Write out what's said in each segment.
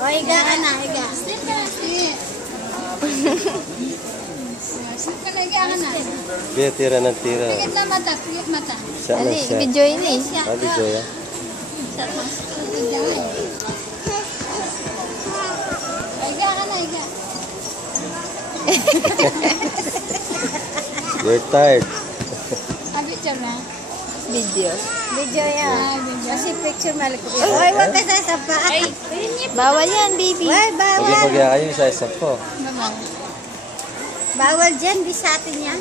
O, higa ka na, higa. Sit ka na, sit. Sit ka na, higa ka na. Biya, tira ng tira. Pigit na mata, pigit mata. Siya na siya. Video ini. Video ya. Higa ka na, higa. You're tired. Picture na. Video. Video yan. Kasi picture malaki. Uy, huwag ka sa sapa. Bawal yan, baby. Uy, bawal. Pag-iaayos sa isa po. Bawal dyan, bisatin yan.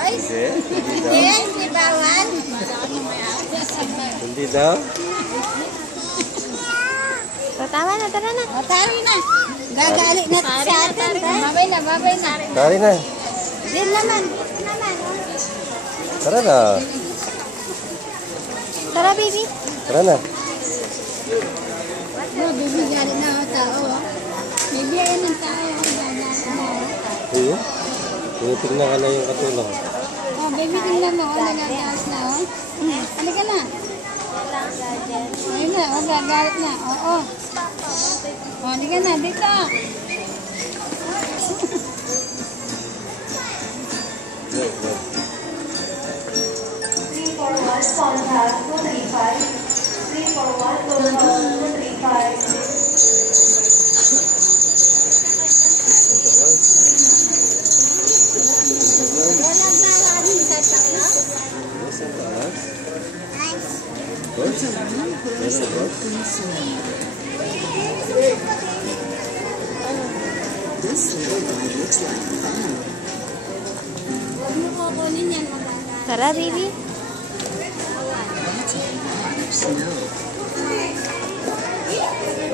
Uy, hindi bawal. Hindi daw? Tama na, tara na. O, tari na. Gagali na sa atin. Babay na, babay na. Tari na. Din naman, dito naman. Tara na. Tara, baby. Tara na. Oh, baby, galit na ako tao. Baby, ayan ang tao. Iyo. Tinitignan ka na yung katulong. Oh, baby, tingnan mo. Nagagalit na, oh. Halika na. Ayun na, oh, gagalit na. Oo. Oh, halika na, dito. 341 contact 235. 341 235. Tara, baby.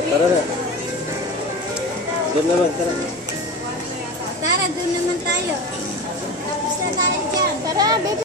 Tara na. Doon naman, tara. Tara, doon naman tayo. Tapos na tayo dyan. Tara, baby.